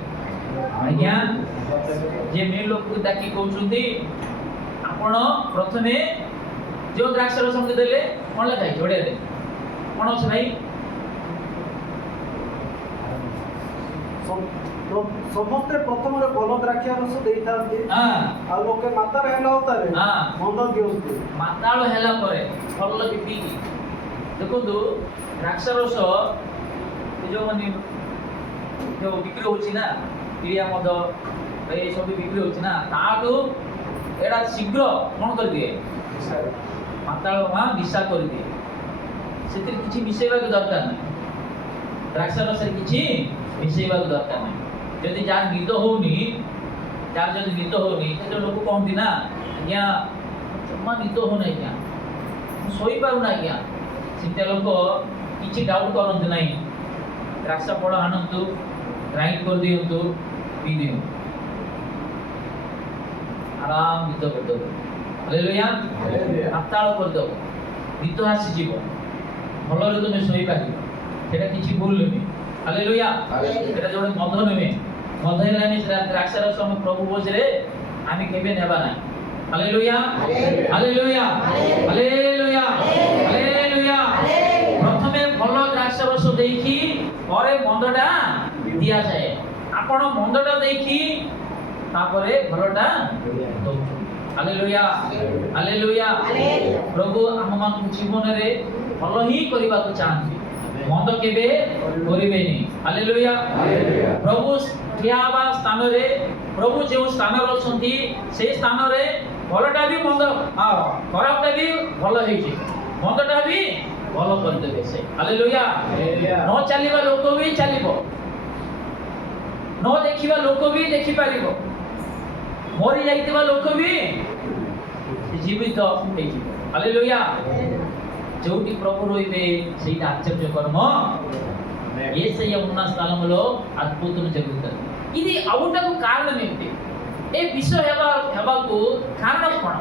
ଆଜ୍ଞା ଯେ ମେ ଲୋକକୁ ଡାକି କହୁଛନ୍ତି ଆପଣ ପ୍ରଥମେ ଯେଉଁ ଦ୍ରାକ୍ଷାରସ ଆମକୁ ଦେଲେ କଣ ଲେଖା ହେଇଛି? ଓଡିଆରେ କଣ ଅଛି ଭାଇ? ସମସ୍ତେ ପ୍ରଥମରେ ଭଲ ଦ୍ରାକ୍ଷା ରସ ଦେଇଥାନ୍ତି ଆଉ ଲୋକେ ମାତାଳ ହେଲା ଅବତାରେ ମନ୍ଦ ଦିଅନ୍ତି। ମାତାଳ ହେଲା ପରେ ଭଲ ଲୋକେ ପିଇକି ଦେଖନ୍ତୁ ଦ୍ରାକ୍ଷା ରସ ଯୋଉମାନେ ଯୋଉ ବିକ୍ରି ହଉଛି ନା ପିଡ଼ିଆ ମଦ ଏଇ ସବୁ ବିକ୍ରି ହଉଛି ନା ତାଠୁ ଏଇଟା ଶୀଘ୍ର କଣ କରିଦିଏ? ମାତାଳ ନିଶା କରିଦିଏ। ସେଥିରେ କିଛି ମିଶେଇବାକୁ ଦରକାର ନାହିଁ। ଦ୍ରାକ୍ଷା ରସରେ କିଛି ମିଶେଇବାକୁ ଦରକାର ନାହିଁ। ଯଦି ଯାହା ନିଦ ହଉନି ଯାହାର ଯଦି ନିଦ ହଉନି କେତେ ଲୋକ କହନ୍ତି ନା ଆଜ୍ଞା ଜମା ନିଦ ହଉନି ଆଜ୍ଞା, ମୁଁ ଶୋଇପାରୁନି ଆଜ୍ଞା। ସେମିତିଆ ଲୋକ କିଛି ଡାଉଟ୍ କରନ୍ତୁ ନାହିଁ, ଦ୍ରାక్ష ଫଳ ଆଣନ୍ତୁ, ଗ୍ରାଇଣ୍ଡ କରିଦିଅନ୍ତୁ, ପିଇ ଦିଅନ୍ତୁ, ଆରାମ ନିଦ କରିଦେବ। ହାଲେଲୁୟା, ପାତାଳ କରିଦେବ, ନିଦ ଆସିଯିବ, ଭଲରେ ତୁମେ ଶୋଇପାରିବ। ସେଟା କିଛି ଭୁଲ ନୁହେଁ। ହାଲେଲୁୟା, ସେଟା ଯୋଉଟା ମଦ ନୁହେଁ। ମଦ ହେଲେ ଆମେ ଦ୍ରାక్ష ରସ ଆମ ପ୍ରଭୁ ଭୋଜରେ ଆମେ କେବେ ନେବା ନାହିଁ। Hallelujah, hallelujah, hallelujah, hallelujah. ପ୍ରଥମେ ଭଲ ଦ୍ରାక్ష ରସ ଦେଇକି ପରେ ମନ୍ଦଟା ଦିଆଯାଏ। ଆପଣ ମନ୍ଦଟା ଦେଇକି ତାପରେ ଭଲଟା ଦଉଛନ୍ତି। Hallelujah, hallelujah. ପ୍ରଭୁ ଆମମାନଙ୍କ ଜୀବନରେ ଭଲ ହିଁ କରିବାକୁ ଚାହାନ୍ତି, ମନ୍ଦ କେବେ କରିବେନି। ହାଲେଲୁୟା। ପ୍ରଭୁ ଠିଆ ହେବା ସ୍ଥାନରେ, ପ୍ରଭୁ ଯେଉଁ ସ୍ଥାନରେ ଅଛନ୍ତି ସେଇ ସ୍ଥାନରେ ଭଲଟା ବି ମନ୍ଦ, ଖରାପଟା ବି ଭଲ ହେଇଯିବ, ମନ୍ଦଟା ବି ଭଲ କରିଦେବେ ସେ। ହାଲେଲୁୟା। ନ ଚାଲିବା ଲୋକ ବି ଚାଲିବ, ନ ଦେଖିବା ଲୋକ ବି ଦେଖିପାରିବ, ମରି ଯାଇଥିବା ଲୋକ ବି ଜୀବିତ ହେଇଯିବ। ହାଲେଲୁୟା। ଯୋଉଠି ప్రభు ରହିବେ ସେଇଟା ఆశ్చర్య కర్మ యేసయ్య ఉన్న స్థలంలో అద్భుతం జరుగుతుంది. ఇది అవుటకు కారణం ఏంటి? ఏ విషయ ହେବାକୁ କାରଣ କ'ଣ?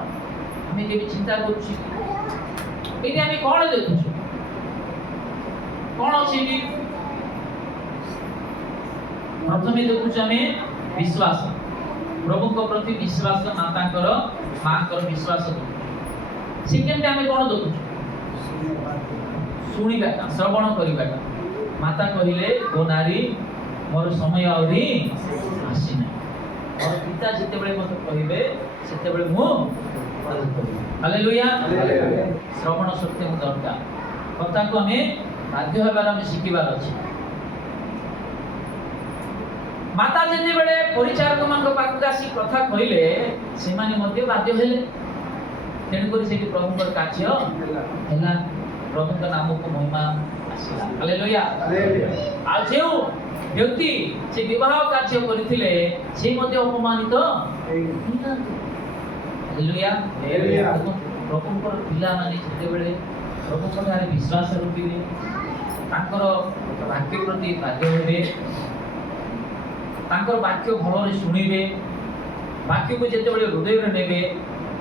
ଆମେ କେବେ ଚିନ୍ତା କରୁଛୁ? ଏଠି ଆମେ କ'ଣ ଦେଖୁଛୁ? କ'ଣ ଅଛି ଏଠି? ପ୍ରଥମେ ଦେଖୁଛୁ ଆମେ ବିଶ୍ୱାସ, ପ୍ରଭୁଙ୍କ ପ୍ରତି ବିଶ୍ୱାସ, ମାଙ୍କର ବିଶ୍ୱାସ ଦେଖୁଛୁ। ସେକେଣ୍ଡ ଆମେ କ'ଣ ଦେଖୁଛୁ? ଶୁଣିବାଟା, ଶ୍ରବଣ କରିବାଟା। ମାତା କହିଲେ ଗୋ ନାରୀ ମୋର ସମୟ ଆହୁରି ଆସିନାହିଁ, ମୋର ପିତା ଯେତେବେଳେ ମୋତେ କହିବେ ସେତେବେଳେ ମୁଁ କରିବି। ହାଲେଲୁୟା। ଶ୍ରବଣ ଶକ୍ତି ଦରକାର, କଥାକୁ ଆମେ ବାଧ୍ୟ ହେବାର ଆମେ ଶିଖିବାର ଅଛି। ମାତା ଯେତେବେଳେ ପରିଚାରକ ମାନଙ୍କ ପାଖକୁ ଆସି କଥା କହିଲେ ସେମାନେ ମଧ୍ୟ ବାଧ୍ୟ ହେଲେ, ତେଣୁକରି ସେଠି ପ୍ରଭୁଙ୍କର କାର୍ଯ୍ୟ ହେଲା, ପ୍ରଭୁଙ୍କ ନାମକୁ ମହିମା ଆସିଲା। ହାଲେଲୁୟା। ଆଉ ଯେଉଁ ବ୍ୟକ୍ତି ସେ ବିବାହ କାର୍ଯ୍ୟ କରିଥିଲେ ସେ ମଧ୍ୟ ଅପମାନିତ ହେଇନାହାନ୍ତି। ହାଲେଲୁୟା। ପ୍ରଭୁଙ୍କର ପିଲାମାନେ ଯେତେବେଳେ ପ୍ରଭୁଙ୍କ ଠାରେ ବିଶ୍ୱାସ ରଖିବେ, ତାଙ୍କର ବାକ୍ୟ ପ୍ରତି ବାଧ୍ୟ ହେବେ, ତାଙ୍କର ବାକ୍ୟ ଭଲରେ ଶୁଣିବେ, ବାକ୍ୟକୁ ଯେତେବେଳେ ହୃଦୟରେ ନେବେ,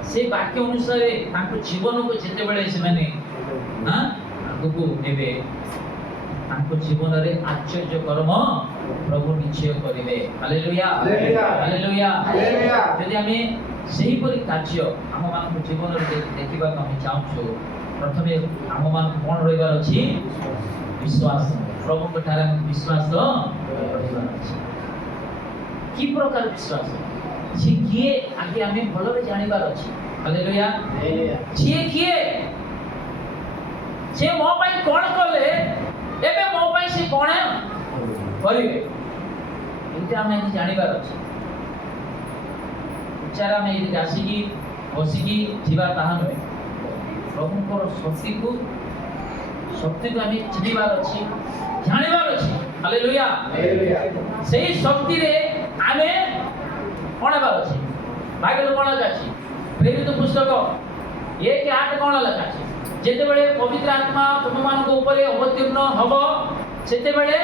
ସେ ବାକ୍ୟ ଅନୁସାରେ ତାଙ୍କ ଜୀବନକୁ ଯେତେବେଳେ ସେମାନେ ଆଗକୁ ନେବେ, ତାଙ୍କ ଜୀବନରେ ଆଶ୍ଚର୍ଯ୍ୟ କର୍ମ ପ୍ରଭୁ ନିଶ୍ଚୟ କରିବେ। Hallelujah, hallelujah. ଯଦି ଆମେ ସେହିପରି କାର୍ଯ୍ୟ ଆମମାନଙ୍କ ଜୀବନରେ ଦେଖିବାକୁ ଆମେ ଚାହୁଁଛୁ, ପ୍ରଥମେ ଆମମାନଙ୍କୁ କ'ଣ ରହିବାର ଅଛି? ବିଶ୍ୱାସ। ପ୍ରଭୁଙ୍କ ଠାରେ ଆମେ ବିଶ୍ୱାସ ରହିବାର ଅଛି। କି ପ୍ରକାର ବିଶ୍ୱାସ? ସେ କିଏ ଆଗେ ଆମେ ଭଲରେ ଜାଣିବାର ଅଛି। ହାଲେଲୁୟା। ସିଏ କିଏ? ସେ ମୋ ପାଇଁ କ'ଣ କଲେ, ଏବେ ମୋ ପାଇଁ ସେ କ'ଣ କରିବେ, ଏଇଟା ଆମେ ଆଜି ଜାଣିବାର ଅଛି। ବିଚାର ଆମେ ଏଇଠି ଆସିକି ବସିକି ଯିବା ତାହା ନୁହେଁ। ପ୍ରଭୁଙ୍କର ଶକ୍ତିକୁ ଆମେ ଚିହ୍ନିବାର ଅଛି, ଜାଣିବାର ଅଛି। ହାଲେଲୁୟା। ସେଇ ଶକ୍ତିରେ ଆମେ କ'ଣ ହେବାର ଅଛି? ଭାଗରେ କ'ଣ ଲେଖା ଅଛି? ପ୍ରେରିତ ପୁସ୍ତକ 1:8 କ'ଣ ଲେଖା ଅଛି? ଯେତେବେଳେ ପବିତ୍ର ଆତ୍ମା ତୁମମାନଙ୍କ ଉପରେ ଅବତୀର୍ଣ୍ଣ ହବ ସେତେବେଳେ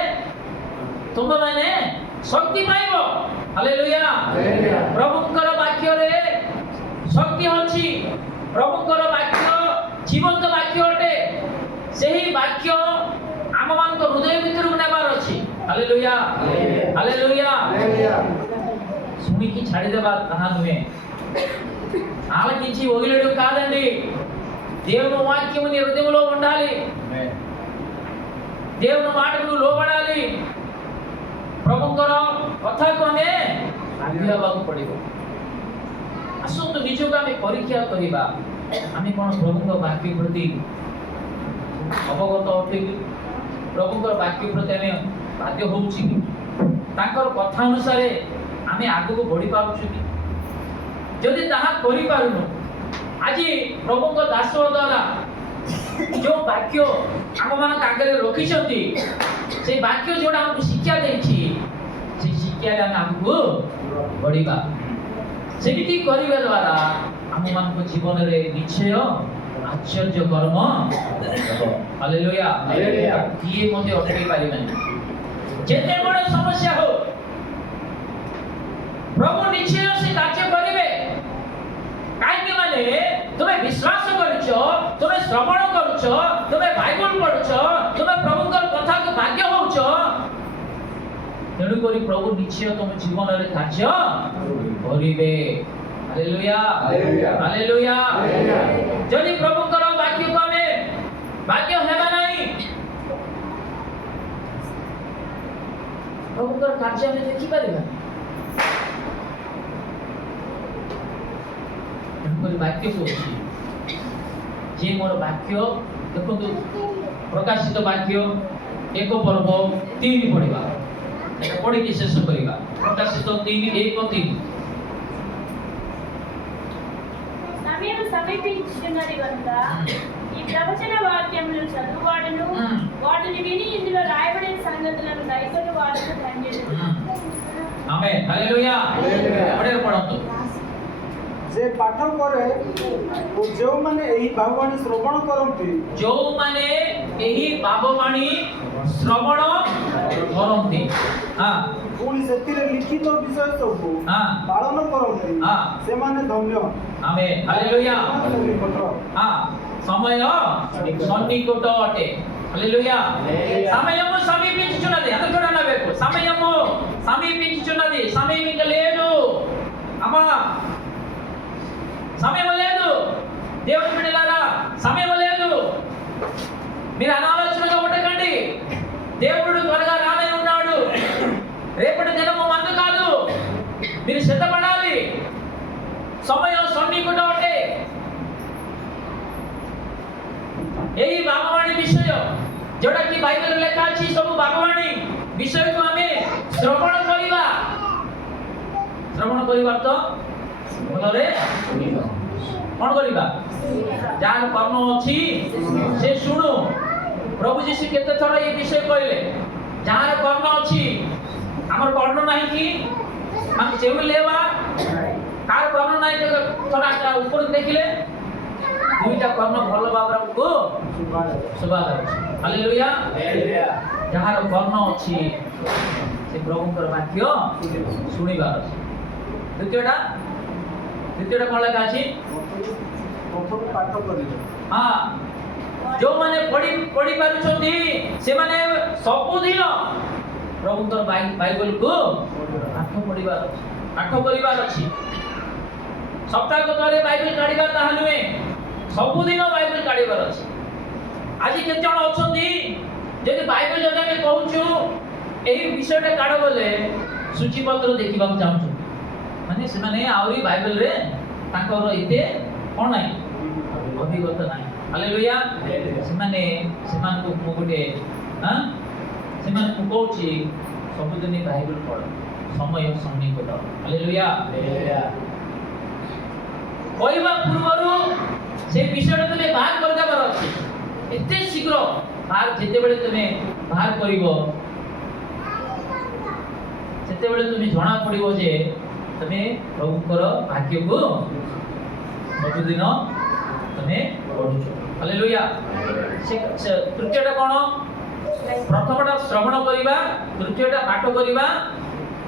ତୁମମାନେ ଶକ୍ତି ପାଇବ। ହାଲେଲୁୟା। ପ୍ରଭୁଙ୍କର ବାକ୍ୟରେ ଶକ୍ତି ଅଛି, ପ୍ରଭୁଙ୍କର ବାକ୍ୟ ଜୀବନ୍ତ ବାକ୍ୟ ଅଟେ। ସେହି ବାକ୍ୟ ଆମମାନଙ୍କ ହୃଦୟ ଭିତରକୁ ନେବାର ଅଛି। Hallelujah, hallelujah. ଶୁଣିକି ଛାଡ଼ିଦେବା ତାହା నూనె ఆలకించి వదిలేడు కాదండి. దేవుని వాక్యం నీ హృదయంలో ఉండాలి. దేవుని మాటకు లోబడాలి. ପ୍ରଭୁଙ୍କର କଥାକୁ ଆମେ ରାଜି ହେବାକୁ ପଡ଼ିବ। ଆସନ୍ତୁ ନିଜକୁ ଆମେ ପରୀକ୍ଷା କରିବା, ଆମେ କ'ଣ ପ୍ରଭୁଙ୍କ ବାକ୍ୟ ପ୍ରତି ଅବଗତ ଅଟେ କି? ପ୍ରଭୁଙ୍କର ବାକ୍ୟ ପ୍ରତି ଆମେ ବାଧ୍ୟ ହଉଛି କି? ତାଙ୍କର କଥା ଅନୁସାରେ ଆମେ ଆଗକୁ ବଢି ପାରୁଛୁ କି? ଯଦି ତାହା କରିପାରୁନୁ, ଆଜି ପ୍ରଭୁଙ୍କ ଦାସ ଦ୍ୱାରା ଯେଉଁ ବାକ୍ୟ ଆମମାନଙ୍କ ଆଗରେ ରଖିଛନ୍ତି, ସେଇ ବାକ୍ୟ ଯୋଉଟା ଆମକୁ ଶିକ୍ଷା ଦେଇଛି, ସେଇ ଶିକ୍ଷାରେ ଆମେ ଆଗକୁ ବଢିବା। ସେମିତି କରିବା ଦ୍ୱାରା ଆମମାନଙ୍କ ଜୀବନରେ ନିଶ୍ଚୟ ଆଶ୍ଚର୍ଯ୍ୟ କର୍ମ ହେବ। ହାଲେଲୁୟା। ହାଲେଲୁୟା। କିଏ ମୋତେ ଅଟକେଇ ପାରିବେନି। ଯେତେ ବଡ଼ ସମସ୍ୟା ହଉ ପ୍ରଭୁ ନିଶ୍ଚୟ ସେ କାର୍ଯ୍ୟ କରିବେ। କାହିଁକି ମାନେ ତୁମେ ବିଶ୍ୱାସ କରୁଛ, ତୁମେ ଶ୍ରବଣ କରୁଛ, ତୁମେ ବାଇବଲ ପଢୁଛ, ତୁମେ ପ୍ରଭୁଙ୍କର କଥାକୁ ଭାଗ୍ୟ ହଉଛ, ତେଣୁକରି ପ୍ରଭୁ ନିଶ୍ଚୟ ତୁମ ଜୀବନରେ କାର୍ଯ୍ୟ କରିବେ। ହାଲେଲୁୟା। ହାଲେଲୁୟା। ହାଲେଲୁୟା। ହାଲେଲୁୟା। ଯଦି ପ୍ରଭୁଙ୍କର ବାକ୍ୟକୁ ଆମେ ଭାଗ୍ୟ ହେବା ନାହିଁ, ପ୍ରଭୁଙ୍କର କାର୍ଯ୍ୟ ଆମେ ଦେଖିପାରିବା। ତେଣୁକରି ବାକ୍ୟକୁ ଅଛି ଯେ ମୋର ବାକ୍ୟ ଦେଖନ୍ତୁ, ପ୍ରକାଶିତ ବାକ୍ୟ 1 ପର୍ବ 3 ପଢିବା, এটা ପଢିକି ଶେଷ କରିବା। ପ୍ରକାଶିତ 3:1-3। సమయం సమీపించుచున్నది కనుక ఈ ప్రవచన వాక్యములు చదువువాడును వాటిని విని ఇందులో రాయబడిన సంగతులను గైకొని వాడును ధన్యుడు। ఆమేన్। ହାଲେଲୁୟା। ହାଲେଲୁୟା। ପଢେ ପଢନ୍ତୁ। ଯେ ପାଠ କରେ ଓ ଯେଉଁମାନେ ଏହି ଭାବବାଣୀ ଶ୍ରବଣ କରନ୍ତି, ଯୋଉମାନେ ଏହି ବାବବାଣୀ ଶ୍ରବଣ କରନ୍ତି, ପୁଣି ସେଥିରେ ଲିଖିତ ବିଷୟ ସବୁ ହଁ। ପାଳନ କରନ୍ତି, ହଁ। ସେମାନେ ଧନ୍ୟ। ଆମେନ୍। ହାଲେଲୁୟା। ନିକଟ। ସମୟ ସନ୍ନିକଟ ଅଟେ। ହାଲେଲୁୟା। సమయము సమీపించుచున్నది। అది చూడండి వైపు, సమయము సమీపించుచున్నది। సమయం ఇంకా లేదు అమ్మా, సమయం లేదు దేవుని బిడ్డలారా, సమయం లేదు। మీరు అనాలోచనగా ఉండకండి, దేవుడు త్వరగా రానే ఉన్నాడు। రేపటి దినము మందు కాదు, మీరు సిద్ధపడాలి। ସମୟ ସନ୍ନିକଟ ଅଟେ। ଏହି ବାଗବାଣୀ ବିଷୟ ଯୋଉଟା କି ବାଇବେଲରେ ଲେଖା ଅଛି, ସବୁ ବାଗବାଣୀ ବିଷୟକୁ ଆମେ ଶ୍ରବଣ କରିବା। ଶ୍ରବଣ କରିବା ତ ଭଲରେ କଣ କରିବା? ଯାହାର କର୍ଣ୍ଣ ଅଛି ସେ ଶୁଣୁ। ପ୍ରଭୁ ଯୀଶୁ କେତେ ଥର ଏ ବିଷୟ କହିଲେ, ଯାହାର କର୍ଣ୍ଣ ଅଛି। ଆମର କର୍ଣ୍ଣ ନାହିଁ କି ଆମେ ଚେଉଁଲେବା, ତାର କର୍ଣ୍ଣ ନାହିଁ ତ ଥରେ ଉପରକୁ ଦେଖିଲେ ଦୁଇଟା କର୍ଣ୍ଣ ଭଲ ଭାବରେ ଆମକୁ ଶୁଭା ଯାଉଛି। ହାଲେଲୁୟା। ଯାହାର କର୍ଣ୍ଣ ଅଛି ସେ ପ୍ରଭୁଙ୍କର ବାକ୍ୟ ଶୁଣିବାର ଅଛି। ଦ୍ୱିତୀୟଟା କଣ ଲେଖା ଅଛି? ପ୍ରଥମେ ପାଠ କରିବେ। ଯୋଉମାନେ ପଢି ପାରୁଛନ୍ତି ସେମାନେ ସବୁଦିନ ପ୍ରଭୁଙ୍କର ବାଇବଲକୁ ପାଠ ପଢିବାର ଅଛି, ପାଠ କରିବାର ଅଛି। ସପ୍ତାହକୁ ଥରେ ବାଇବଲ କାଢିବା ତାହା ନୁହେଁ, ସବୁଦିନ ବାଇବଲ କାଢିବାର ଅଛି। ଆଜି କେତେ ଜଣ ଅଛନ୍ତି ଯଦି ବାଇବଲ ଯଦି ଆମେ କହୁଛୁ ଏହି ବିଷୟଟା କାଢ ବୋଲେ ସୂଚୀପତ୍ର ଦେଖିବାକୁ ଚାହୁଁଛୁ, ମାନେ ସେମାନେ ଆହୁରି ବାଇବଲରେ ତାଙ୍କର ଏତେ କଣ ନାହିଁ, ଅଭିଜ୍ଞତା ନାହିଁ। ହାଲେଲୁୟା। ସେମାନଙ୍କୁ ମୁଁ ଗୋଟେ ସେମାନଙ୍କୁ କହୁଛି ସବୁଦିନ ବାଇବଲ ପଢ, ସମୟ ସନ୍ନିକଟ। ହାଲେଲୁୟା। କହିବା ପୂର୍ବରୁ ସେ ବିଷୟଟା ତୁମେ ବାହାର କରିଦେବାର ଅଛି। ଏତେ ଶୀଘ୍ର ଯେତେବେଳେ ତୁମେ ବାହାର କରିବ, ସେତେବେଳେ ତୁମେ ଜଣା ପଡିବ ଯେ ତୁମେ ପ୍ରଭୁଙ୍କର ଭାଗ୍ୟକୁ ସବୁଦିନ ତୁମେ ପଢୁଛ। ହାଲେଲୁୟା। ତୃତୀୟଟା କଣ? ପ୍ରଥମଟା ଶ୍ରବଣ କରିବା, ତୃତୀୟଟା ପାଠ କରିବା,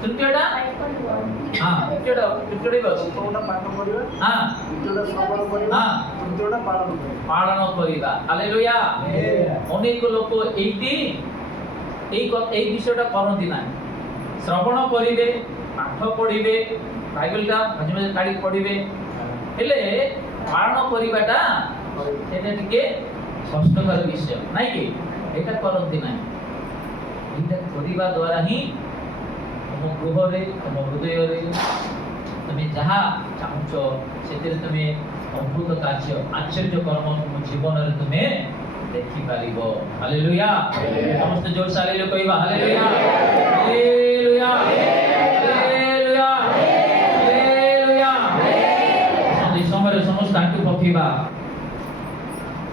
ତୃତୀୟଟା ତୃତୀୟଟା ବି ଅଛି। ପ୍ରଥମଟା ପାଠ କରିବା, ହଁ, ଦ୍ୱିତୀୟଟା ଶ୍ରବଣ କରିବା, ତୃତୀୟଟା ପାଳନ କରିବା। ପାଳନ କରିବା। ହାଲେଲୁୟା। ଅନେକ ଲୋକ ଏଇ ବିଷୟଟା କରନ୍ତି ନାହିଁ। ଶ୍ରବଣ କରିବେ, ପାଠ ପଢିବେ, ବାଇବେଲଟା ମଝିରେ ମଝିରେ କାଢି ପଢିବେ, ହେଲେ ପାଳନ କରିବାଟା ସେଟା ଟିକେ କଷ୍ଟକର ବିଷୟ ନାଇଁ କି? ଏଇଟା କରନ୍ତି ନାହିଁ। ଏଇଟା କରିବା ଦ୍ୱାରା ହିଁ ତମ ଗୃହରେ, ତମ ହୃଦୟରେ তুমি যাহা চাহুছ ସେଥିରେ তুমি ଅଦ୍ଭୁତ କାର୍ଯ୍ୟ, ଆଶ୍ଚର୍ଯ୍ୟ କର୍ମ ତୁମ ଜୀବନରେ ତୁମେ ଦେଖିପାରିବ। ହାଲେଲୁୟା। ସମସ୍ତେ ଜୋର ସେ ହାଲେଲୁୟା କହିବା। Hallelujah, hallelujah, hallelujah, hallelujah. ଏହି ସମୟରେ ସମସ୍ତେ ଆଣ୍ଠୁ ପକେଇବା,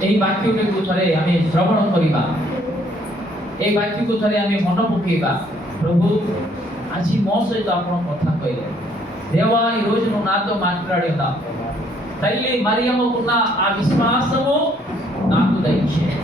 ଏହି ବାକ୍ୟକୁ ଥରେ ଆମେ ଶ୍ରବଣ କରିବା, ଏହି ବାକ୍ୟକୁ ଥରେ ଆମେ ମନ ପକେଇବା। ପ୍ରଭୁ ଆଜି ମୋ ସହିତ ଆପଣ କଥା କହିଲେ, దేవా ఈ రోజు నువ్వు నాతో మాట్లాడి ఉన్నావు. తల్లి మరియమ్మకున్న ఆ విశ్వాసము నాకు దయచేయి.